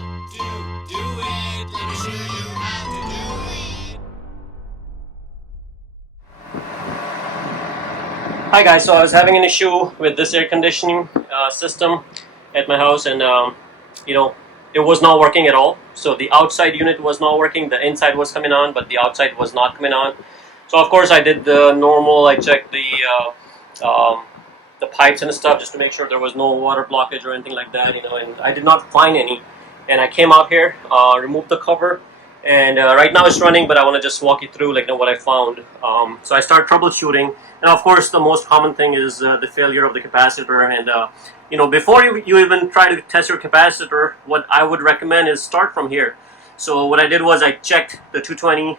to do it. Let me show you how to do it. Hi guys, so I was having an issue with this air conditioning system at my house, and it was not working at all. So the outside unit was not working, the inside was coming on, but the outside was not coming on. So of course I did the normal, I checked the pipes and stuff just to make sure there was no water blockage or anything like that, and I did not find any. And I came out here, removed the cover, and right now it's running, but I want to just walk you through what I found. So I start troubleshooting, and of course the most common thing is the failure of the capacitor. And before you even try to test your capacitor, what I would recommend is start from here. So what I did was I checked the 220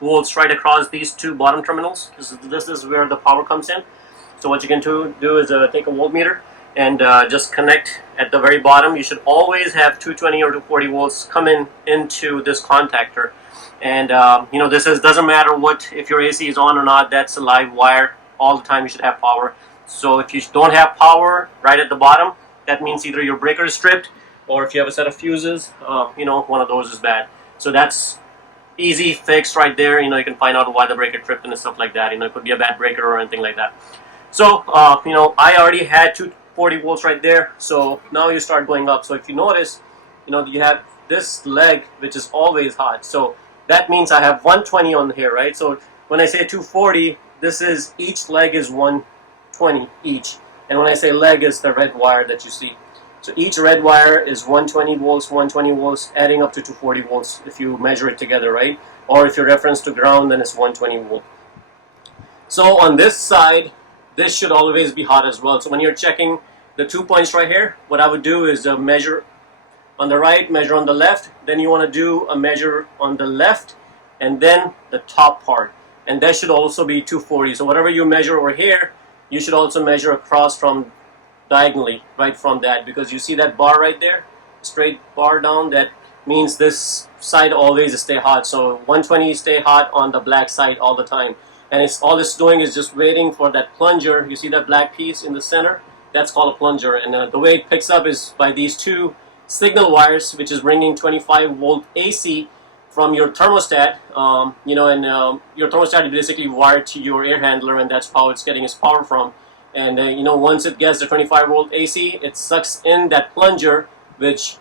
volts right across these two bottom terminals. This is where the power comes in. So what you can do is take a voltmeter and just connect at the very bottom. You should always have 220 or 240 volts coming into this contactor. And doesn't matter if your AC is on or not. That's a live wire. All the time you should have power. So if you don't have power right at the bottom, that means either your breaker is stripped, or if you have a set of fuses, one of those is bad. So that's easy fix right there. You can find out why the breaker tripped and stuff like that. It could be a bad breaker or anything like that. So I already had 240 volts right there. So now you start going up. So if you notice, you have this leg which is always hot. So that means I have 120 on here, right? So when I say 240, this is each leg is 120 each. And when I say leg, is the red wire that you see. So each red wire is 120 volts, adding up to 240 volts if you measure it together, right? Or if you reference to ground, then it's 120 volt. So on this side, this should always be hot as well. So when you're checking the 2 points right here, what I would do is measure on the right, measure on the left. Then you want to do a measure on the left and then the top part. And that should also be 240. So whatever you measure over here, you should also measure across from diagonally, right from that. Because you see that bar right there, straight bar down, that means this side always stay hot. So 120 stay hot on the black side all the time. And all it's doing is just waiting for that plunger. You see that black piece in the center? That's called a plunger. And the way it picks up is by these two signal wires, which is bringing 25 volt AC from your thermostat. Your thermostat is basically wired to your air handler, and that's how it's getting its power from. And once it gets the 25 volt AC, it sucks in that plunger, which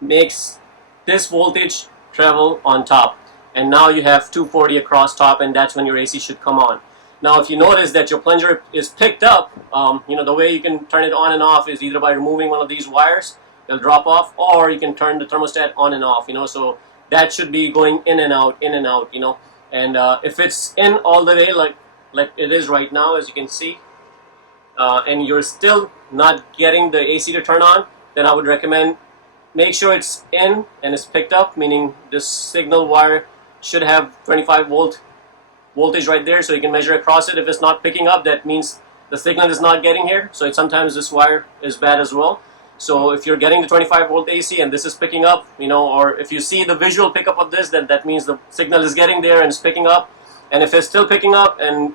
makes this voltage travel on top. And now you have 240 across top, and that's when your AC should come on. Now if you notice that your plunger is picked up, the way you can turn it on and off is either by removing one of these wires, they'll drop off, or you can turn the thermostat on and off, so that should be going in and out, and if it's in all the way like it is right now, as you can see, and you're still not getting the AC to turn on, then I would recommend make sure it's in and it's picked up, meaning this signal wire should have 25 volt voltage right there, so you can measure across it. If it's not picking up, that means the signal is not getting here. So sometimes this wire is bad as well. So if you're getting the 25 volt AC and this is picking up, or if you see the visual pickup of this, then that means the signal is getting there and it's picking up. And if it's still picking up, and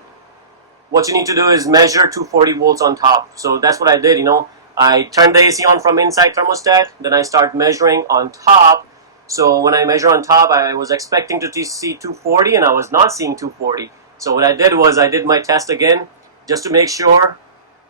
what you need to do is measure 240 volts on top. So that's what I did. I turned the AC on from inside thermostat, then I start measuring on top. So when I measure on top, I was expecting to see 240, and I was not seeing 240. So what I did was I did my test again just to make sure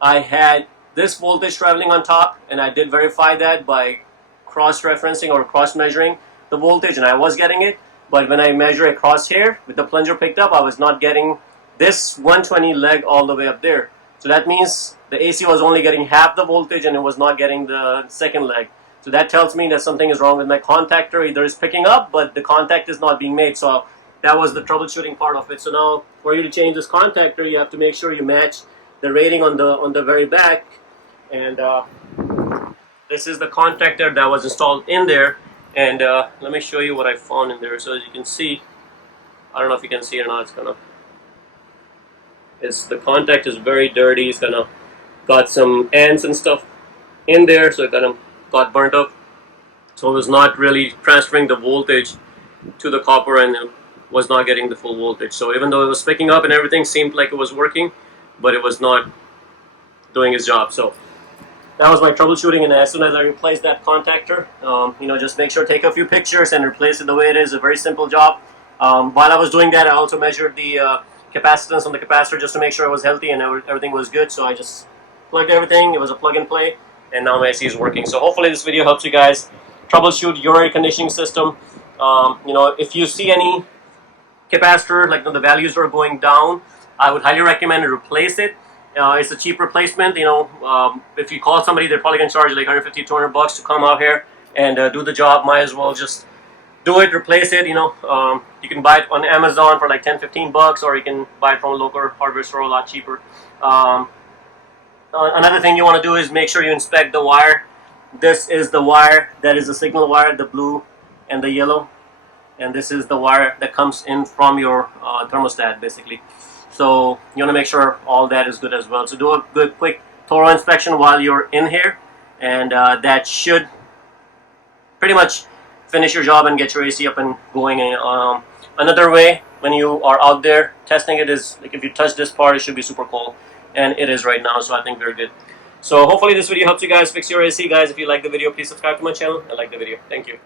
I had this voltage traveling on top, and I did verify that by cross-referencing or cross-measuring the voltage, and I was getting it. But when I measure across here with the plunger picked up, I was not getting this 120 leg all the way up there. So that means the AC was only getting half the voltage, and it was not getting the second leg. So that tells me that something is wrong with my contactor. Either it's picking up, but the contact is not being made. So that was the troubleshooting part of it. So now, for you to change this contactor, you have to make sure you match the rating on the very back. And this is the contactor that was installed in there. And let me show you what I found in there. So as you can see, I don't know if you can see it or not. The contact is very dirty. It's got some ants and stuff in there, so it got burnt up. So it was not really transferring the voltage to the copper, and it was not getting the full voltage. So even though it was picking up and everything seemed like it was working, but it was not doing its job. So that was my troubleshooting, and as soon as I replaced that contactor, just make sure take a few pictures and replace it the way it is. A very simple job. While I was doing that, I also measured the capacitance on the capacitor just to make sure it was healthy and everything was good. So I just plugged everything. It was a plug and play, and now my AC is working. So hopefully this video helps you guys troubleshoot your air conditioning system. If you see any capacitor, like the values are going down, I would highly recommend to replace it. It's a cheap replacement. If you call somebody, they're probably going to charge you like 150, 200 bucks to come out here and do the job. Might as well just do it, replace it. You can buy it on Amazon for like 10, 15 bucks, or you can buy it from a local hardware store a lot cheaper. Another thing you want to do is make sure you inspect the wire. This is the wire that is the signal wire, the blue and the yellow, and this is the wire that comes in from your thermostat basically. So you want to make sure all that is good as well. So do a good quick thorough inspection while you're in here, and that should pretty much finish your job and get your AC up and going. Another way when you are out there testing it is, like, if you touch this part, it should be super cold, and it is right now, so I think we're good. So hopefully this video helps you guys fix your AC. Guys, if you like the video, please subscribe to my channel and like the video. Thank you.